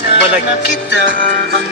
Manag- kita